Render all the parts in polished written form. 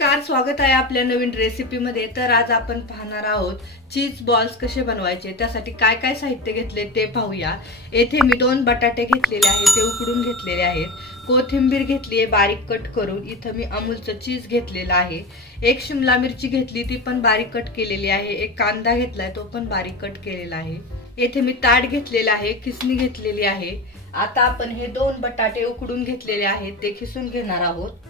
नमस्कार, स्वागत आहे आपल्या नवीन रेसिपी मध्ये। तर आज आपण पाहणार आहोत चीज बॉल्स कसे बनवायचे। त्यासाठी काय काय साहित्य घेतले ते पाहूया। येथे मी 2 बटाटे घेतलेले आहेत, ते उकडून घेतलेले आहेत। कोथिंबीर घेतली आहे बारीक कट करून। इथे मी अमूलचं चीज घेतलेला आहे। एक शिमला मिरची घेतली, ती पण बारीक कट केलेली आहे। एक कांदा घेतलाय, तो पण बारीक कट केलेला आहे। येथे मी ताट घेतलेला आहे, किसणी घेतलेली आहे। आता आपण हे 2 बटाटे उकडून घेतलेले आहेत, ते खिसून घेणार आहोत।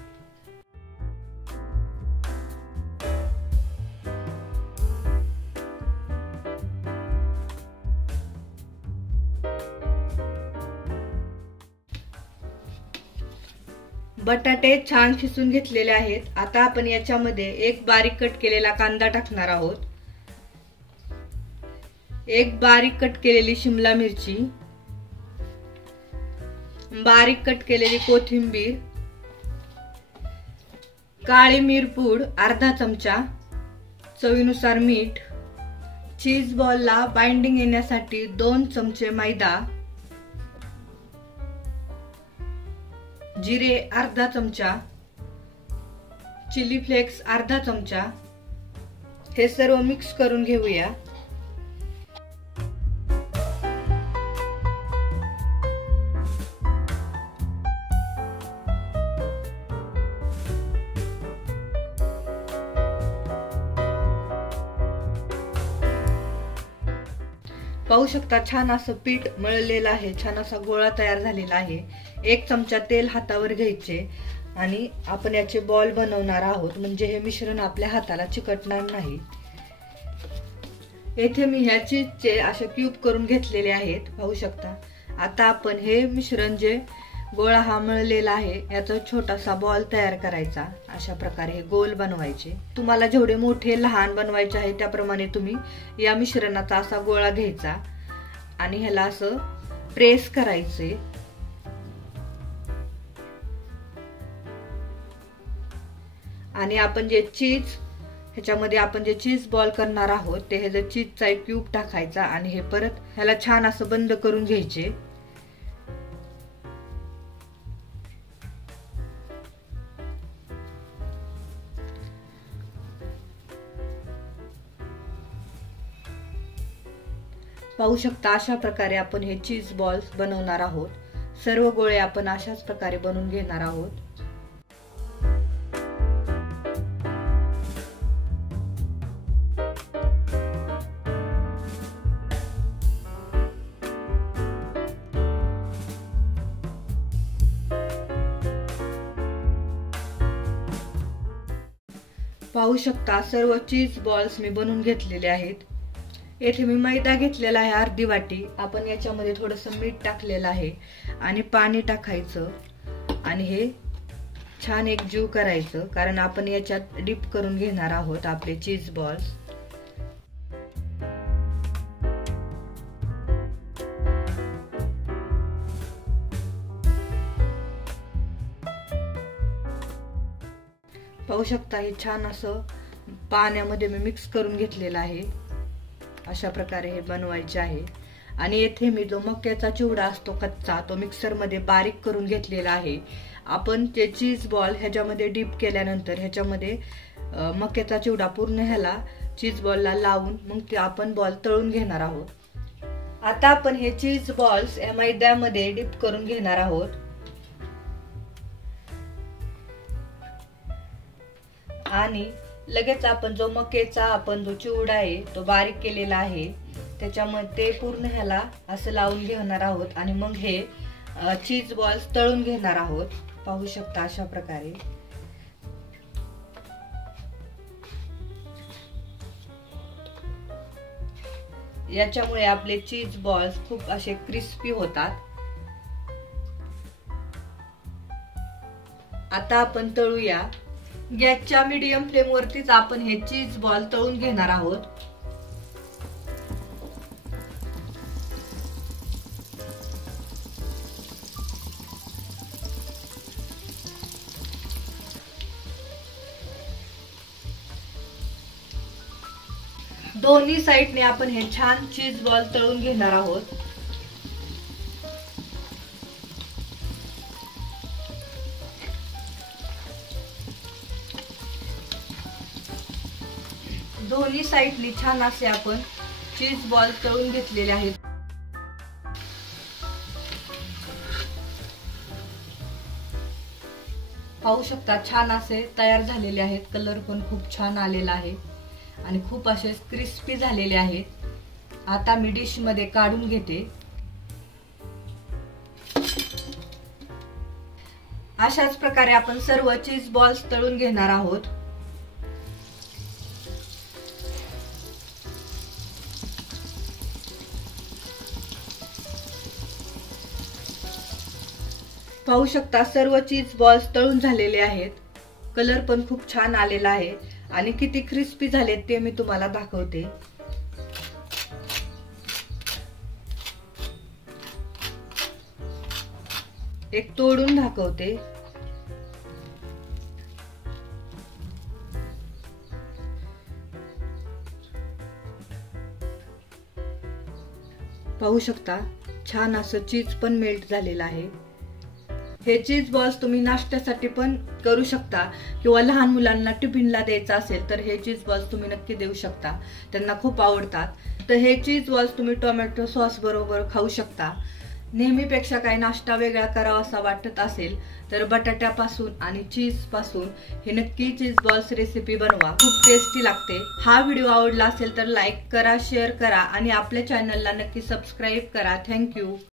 बटाटे छान खिसून घेतलेले आहेत। आता आपण याच्यामध्ये एक बारीक कट केलेला कांदा टाकणार आहोत, एक बारीक कट केलेली शिमला मिरची, बारीक कट केलेली कोथिंबीर, काळी मिरपूड अर्धा चमचा, चवीनुसार मीठ, चीज बॉलला बाइंडिंग येण्यासाठी 2 चमचे मैदा, जिरे अर्धा चमचा, चिली फ्लेक्स अर्धा चमचा। हे सर्व मिक्स करून घेऊया। पाहू शकता छान असं पीठ मळलेलं आहे, छान असा गोळा तयार झालेला आहे। 1 चमचा तेल हातावर घ्यायचे आणि आपण याचे बॉल बनवणार आहोत, म्हणजे हे मिश्रण आपल्या हाताला चिकटणार नाही। येथे मी ह्या चीजचे असे क्यूब करून घेतलेले आहेत, पाहू शकता। आता आपण हे मिश्रण जे गोळा हा मळलेला आहे, याचा छोटासा बॉल तयार करायचा। अशा प्रकारे हे गोल बनवायचे। तुम्हाला जेवढे मोठे लहान बनवायचे आहे त्याप्रमाणे तुम्ही या मिश्रणाचा असा गोळा घ्यायचा आणि ह्याला असं प्रेस करायचे। आणि आपण जे चीज ह्याच्यामध्ये आपण जे चीज बॉल करणार आहोत, ते हे जे चीजचा एक क्यूब टाकायचा आणि हे परत ह्याला छान असं बंद करून घ्यायचे। पाहू शकता अशा प्रकारे आपण हे चीज बॉल्स बनवणार आहोत। सर्व गोळे आपण अशाच प्रकारे बनवून घेणार आहोत। पाहू शकता सर्व चीज बॉल्स मी बनवून घेतलेले आहेत। येथे मी मैदा घेतलेला आहे अर्धी वाटी। आपण याच्यामध्ये थोडंसं मीठ टाकलेलं आहे आणि पाणी टाकायचं आणि हे छान एकजीव करायचं, कारण आपण याच्यात डिप करून घेणार आहोत आपले चीज बॉल्स। पाहू शकता हे छान असं पाण्यामध्ये मी मिक्स करून घेतलेलं आहे। अशा प्रकारे हे बनवायचे आहे। आणि येथे मी जो मक्याचा चिवडा असतो कच्चा, तो मिक्सर मध्ये बारीक करून घेतलेला आहे। आपण ते चीज बॉल ह्याच्यामध्ये डीप केल्यानंतर ह्याच्यामध्ये मक्याचा चिवडा पूर्ण ह्याला चीज बॉलला लावून मग ते आपण बॉल तळून घेणार आहोत। आता आपण हे चीज बॉल्स या मैद्यामध्ये डीप करून घेणार आहोत आणि लगेच आपण जो मक्याचा आपण जो चिवडा आहे तो बारीक केलेला आहे त्याच्यामध्ये पूर्ण ह्याला असं लावून घेणार आहोत आणि मग हे चीज बॉल्स तळून घेणार आहोत। पाहू शकता अशा प्रकारे। याच्यामुळे आपले चीज बॉल्स खूप असे क्रिस्पी होतात। आता आपण तळूया। गॅसच्या मीडियम फ्लेम वरतीच आपण हे चीज बॉल तळून घेणार आहोत। दोन्ही साइडने आपण हे छान चीज बॉल तळून घेणार आहोत। दोन्ही साईडनी छान असे आपण चीज बॉल तळून घेतलेले आहेत। पाहू शकता छान असे तयार झालेले आहेत। कलर पण खूप छान आलेला आहे आणि खूप असे क्रिस्पी झालेले आहेत। आता मी डिश मध्ये काढून घेते। अशाच प्रकारे आपण सर्व चीज बॉल्स तळून घेणार आहोत। पाहू शकता सर्व चीज बॉल्स तळून झालेले आहेत। कलर पण खूप छान आलेला आहे आणि किती क्रिस्पी झालेत ते मी तुम्हाला दाखवते। एक तोडून दाखवते। पाहू शकता छान असं चीज पण मेल्ट झालेलं आहे। हे चीज बॉल्स तुम्ही नाश्त्यासाठी पण करू शकता किंवा लहान मुलांना टिफिनला द्यायचा असेल तर हे चीज बॉल्स तुम्ही नक्की देऊ शकता, त्यांना खूप आवडतात। तर हे चीज बॉल्स तुम्ही टोमॅटो सॉस बरोबर खाऊ शकता। नेहमीपेक्षा काही नाश्ता वेगळा करावा असा वाटत असेल तर बटाट्यापासून आणि चीज पासून हे नक्की चीज बॉल्स रेसिपी बनवा, खूप टेस्टी लागते। हा व्हिडिओ आवडला असेल तर लाईक करा, शेअर करा आणि आपल्या चॅनलला नक्की सबस्क्राईब करा। थँक्यू।